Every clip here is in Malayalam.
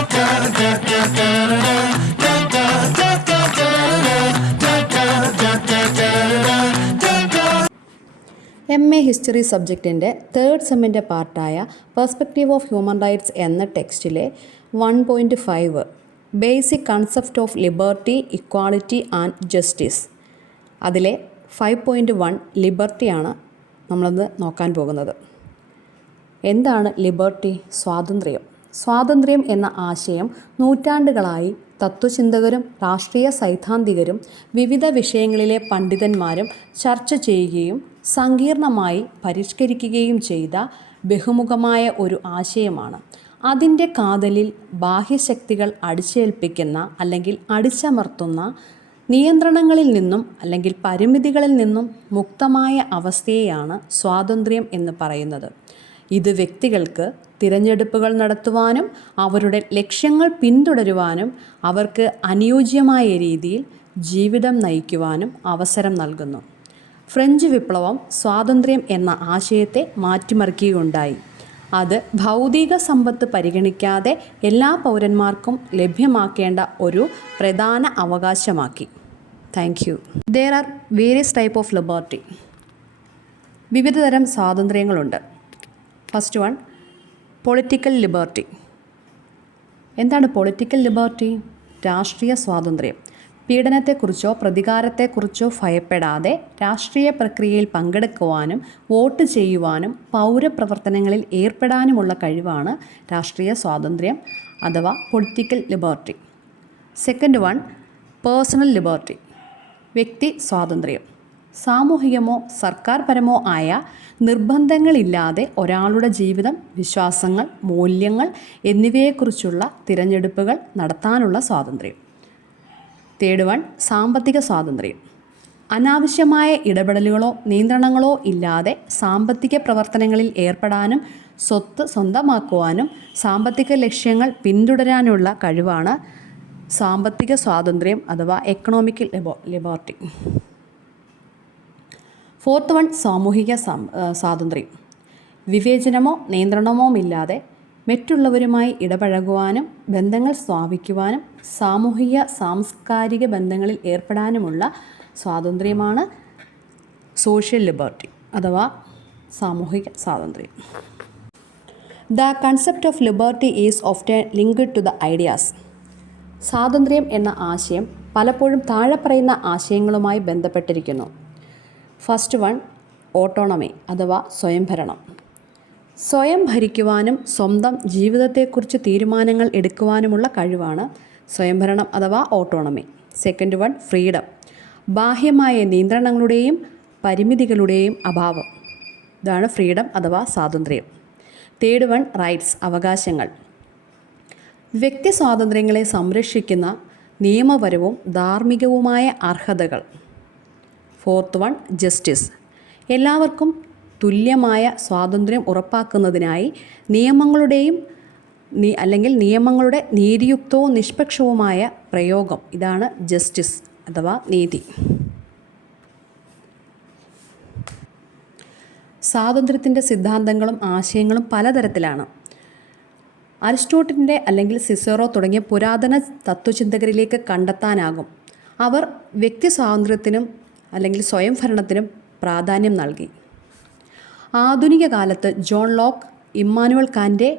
MA ഹിസ്റ്ററി സബ്ജക്റ്റിൻ്റെ തേർഡ് സെമ്മിൻ്റെ പാർട്ടായ പെർസ്പെക്റ്റീവ് ഓഫ് ഹ്യൂമൻ റൈറ്റ്സ് എന്ന ടെക്സ്റ്റിലെ 1.5 basic concept of liberty, equality and justice, അതിലെ 5.1 ലിബർട്ടിയാണ് നമ്മളത് നോക്കാൻ പോകുന്നത്. എന്താണ് ലിബർട്ടി? സ്വാതന്ത്ര്യം. സ്വാതന്ത്ര്യം എന്ന ആശയം നൂറ്റാണ്ടുകളായി തത്വചിന്തകരും രാഷ്ട്രീയ സൈദ്ധാന്തികരും വിവിധ വിഷയങ്ങളിലെ പണ്ഡിതന്മാരും ചർച്ച ചെയ്യുകയും സങ്കീർണമായി പരിഷ്കരിക്കുകയും ചെയ്ത ബഹുമുഖമായ ഒരു ആശയമാണ്. അതിൻ്റെ കാതലിൽ ബാഹ്യശക്തികൾ അടിച്ചേൽപ്പിക്കുന്ന അല്ലെങ്കിൽ അടിച്ചമർത്തുന്ന നിയന്ത്രണങ്ങളിൽ നിന്നും അല്ലെങ്കിൽ പരിമിതികളിൽ നിന്നും മുക്തമായ അവസ്ഥയെയാണ് സ്വാതന്ത്ര്യം എന്ന് പറയുന്നത്. ഇത് വ്യക്തികൾക്ക് തിരഞ്ഞെടുപ്പുകൾ നടത്തുവാനും അവരുടെ ലക്ഷ്യങ്ങൾ പിന്തുടരുവാനും അവർക്ക് അനുയോജ്യമായ രീതിയിൽ ജീവിതം നയിക്കുവാനും അവസരം നൽകുന്നു. ഫ്രഞ്ച് വിപ്ലവം സ്വാതന്ത്ര്യം എന്ന ആശയത്തെ മാറ്റിമറിക്കുകയുണ്ടായി. അത് ഭൗതിക സമ്പത്ത് പരിഗണിക്കാതെ എല്ലാ പൗരന്മാർക്കും ലഭ്യമാക്കേണ്ട ഒരു പ്രധാന അവകാശമാക്കി. Thank you. There are various type of liberty. വിവിധ തരം സ്വാതന്ത്ര്യങ്ങളുണ്ട്. First one, political liberty. എന്താണ് പൊളിറ്റിക്കൽ ലിബർട്ടി? രാഷ്ട്രീയ സ്വാതന്ത്ര്യം. പീഡനത്തെക്കുറിച്ചോ പ്രതികാരത്തെക്കുറിച്ചോ ഭയപ്പെടാതെ രാഷ്ട്രീയ പ്രക്രിയയിൽ പങ്കെടുക്കുവാനും വോട്ട് ചെയ്യുവാനും പൗരപ്രവർത്തനങ്ങളിൽ ഏർപ്പെടാനുമുള്ള കഴിവാണ് രാഷ്ട്രീയ സ്വാതന്ത്ര്യം അഥവാ political liberty. Second one, personal liberty. വ്യക്തി സ്വാതന്ത്ര്യം. സാമൂഹികമോ സർക്കാർ പരമോ ആയ നിർബന്ധങ്ങളില്ലാതെ ഒരാളുടെ ജീവിതം, വിശ്വാസങ്ങൾ, മൂല്യങ്ങൾ എന്നിവയെക്കുറിച്ചുള്ള തിരഞ്ഞെടുപ്പുകൾ നടത്താനുള്ള സ്വാതന്ത്ര്യം. തേർഡ് വൺ, സാമ്പത്തിക സ്വാതന്ത്ര്യം. അനാവശ്യമായ ഇടപെടലുകളോ നിയന്ത്രണങ്ങളോ ഇല്ലാതെ സാമ്പത്തിക പ്രവർത്തനങ്ങളിൽ ഏർപ്പെടാനും സ്വത്ത് സ്വന്തമാക്കുവാനും സാമ്പത്തിക ലക്ഷ്യങ്ങൾ പിന്തുടരാനുള്ള കഴിവാണ് സാമ്പത്തിക സ്വാതന്ത്ര്യം അഥവാ എക്കണോമിക് ലിബർട്ടി. ഫോർത്ത് വൺ, സാമൂഹിക സ്വാതന്ത്ര്യം. വിവേചനമോ നിയന്ത്രണമോ ഇല്ലാതെ മറ്റുള്ളവരുമായി ഇടപഴകുവാനും ബന്ധങ്ങൾ സ്ഥാപിക്കുവാനും സാമൂഹിക സാംസ്കാരിക ബന്ധങ്ങളിൽ ഏർപ്പെടാനുമുള്ള സ്വാതന്ത്ര്യമാണ് സോഷ്യൽ ലിബർട്ടി അഥവാ സാമൂഹിക സ്വാതന്ത്ര്യം. The concept of liberty is often linked to the ideas. സ്വാതന്ത്ര്യം എന്ന ആശയം പലപ്പോഴും താഴെ പറയുന്ന ആശയങ്ങളുമായി ബന്ധപ്പെട്ടിരിക്കുന്നു. ഫസ്റ്റ് വൺ, ഓട്ടോണമി അഥവാ സ്വയംഭരണം. സ്വയം ഭരിക്കുവാനും സ്വന്തം ജീവിതത്തെക്കുറിച്ച് തീരുമാനങ്ങൾ എടുക്കുവാനുമുള്ള കഴിവാണ് സ്വയംഭരണം അഥവാ ഓട്ടോണമി. Second one, freedom. ബാഹ്യമായ നിയന്ത്രണങ്ങളുടെയും പരിമിതികളുടെയും അഭാവം. ഇതാണ് ഫ്രീഡം അഥവാ സ്വാതന്ത്ര്യം. തേർഡ് വൺ, റൈറ്റ്സ്, അവകാശങ്ങൾ. വ്യക്തി സ്വാതന്ത്ര്യങ്ങളെ സംരക്ഷിക്കുന്ന നിയമപരവും ധാർമ്മികവുമായ അർഹതകൾ. Fourth one, justice. എല്ലാവർക്കും തുല്യമായ സ്വാതന്ത്ര്യം ഉറപ്പാക്കുന്നതിനായി നിയമങ്ങളുടെ നീതിയുക്തവും നിഷ്പക്ഷവുമായ പ്രയോഗം. ഇതാണ് ജസ്റ്റിസ് അഥവാ നീതി. സ്വാതന്ത്ര്യത്തിൻ്റെ സിദ്ധാന്തങ്ങളും ആശയങ്ങളും പലതരത്തിലാണ്. അരിസ്റ്റോട്ടിലിൻ്റെ അല്ലെങ്കിൽ സിസറോ തുടങ്ങിയ പുരാതന തത്വചിന്തകരിലേക്ക് കണ്ടെത്താനാകും. അവർ വ്യക്തി സ്വാതന്ത്ര്യത്തിനും അല്ലെങ്കിൽ സ്വയംഭരണത്തിനും പ്രാധാന്യം നൽകി. ആധുനിക കാലത്ത് John Locke, Emmanuel കാൻ്റെ,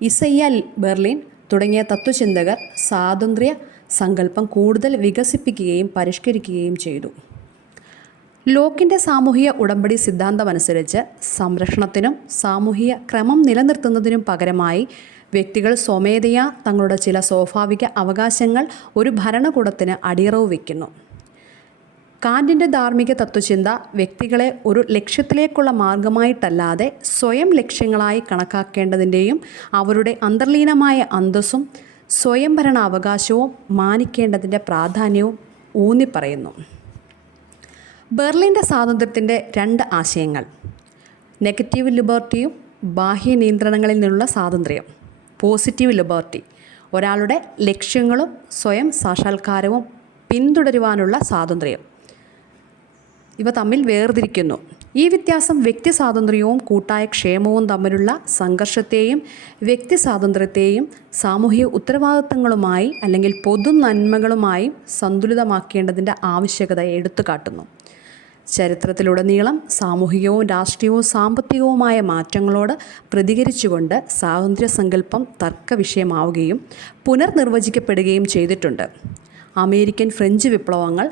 Isaiah Berlin തുടങ്ങിയ തത്വചിന്തകർ സ്വാതന്ത്ര്യ സങ്കല്പം കൂടുതൽ വികസിപ്പിക്കുകയും പരിഷ്കരിക്കുകയും ചെയ്തു. ലോക്കിൻ്റെ സാമൂഹിക ഉടമ്പടി സിദ്ധാന്തമനുസരിച്ച് സംരക്ഷണത്തിനും സാമൂഹിക ക്രമം നിലനിർത്തുന്നതിനും പകരമായി വ്യക്തികൾ സ്വമേധയാ തങ്ങളുടെ ചില സ്വാഭാവിക അവകാശങ്ങൾ ഒരു ഭരണകൂടത്തിന് അടിയറവ് വയ്ക്കുന്നു. കാന്റിൻ്റെ ധാർമ്മിക തത്വചിന്ത വ്യക്തികളെ ഒരു ലക്ഷ്യത്തിലേക്കുള്ള മാർഗമായിട്ടല്ലാതെ സ്വയം ലക്ഷ്യങ്ങളായി കണക്കാക്കേണ്ടതിൻ്റെയും അവരുടെ അന്തർലീനമായ അന്തസ്സും സ്വയംഭരണാവകാശവും മാനിക്കേണ്ടതിൻ്റെ പ്രാധാന്യവും ഊന്നിപ്പറയുന്നു. ബെർലിൻ്റെ സ്വാതന്ത്ര്യത്തിൻ്റെ രണ്ട് ആശയങ്ങൾ: നെഗറ്റീവ് ലിബർട്ടിയും ബാഹ്യ നിയന്ത്രണങ്ങളിൽ നിന്നുള്ള സ്വാതന്ത്ര്യം. പോസിറ്റീവ് ലിബർട്ടി, ഒരാളുടെ ലക്ഷ്യങ്ങളും സ്വയം സാക്ഷാത്കാരവും പിന്തുടരുവാനുള്ള സ്വാതന്ത്ര്യം. ഇവ തമ്മിൽ വേർതിരിക്കുന്നു. ഈ വ്യത്യാസം വ്യക്തി സ്വാതന്ത്ര്യവും കൂട്ടായ ക്ഷേമവും തമ്മിലുള്ള സംഘർഷത്തെയും വ്യക്തി സ്വാതന്ത്ര്യത്തെയും സാമൂഹിക ഉത്തരവാദിത്തങ്ങളുമായി അല്ലെങ്കിൽ പൊതു നന്മകളുമായി സന്തുലിതമാക്കേണ്ടതിൻ്റെ ആവശ്യകതയെ എടുത്തുകാട്ടുന്നു. ചരിത്രത്തിലുടനീളം സാമൂഹികവും രാഷ്ട്രീയവും സാമ്പത്തികവുമായ മാറ്റങ്ങളോട് പ്രതികരിച്ചുകൊണ്ട് സ്വാതന്ത്ര്യസങ്കല്പം തർക്കവിഷയമാവുകയും പുനർനിർവചിക്കപ്പെടുകയും ചെയ്തിട്ടുണ്ട്. അമേരിക്കൻ ഫ്രഞ്ച് വിപ്ലവങ്ങൾ,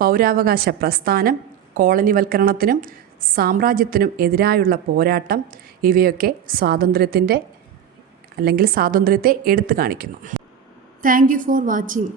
പൗരാവകാശ പ്രസ്ഥാനം, കോളനിവൽക്കരണത്തിനും സാമ്രാജ്യത്തിനും എതിരായുള്ള പോരാട്ടം ഇവയൊക്കെ സ്വാതന്ത്ര്യത്തെ എടുത്തു കാണിക്കുന്നു. Thank you for watching.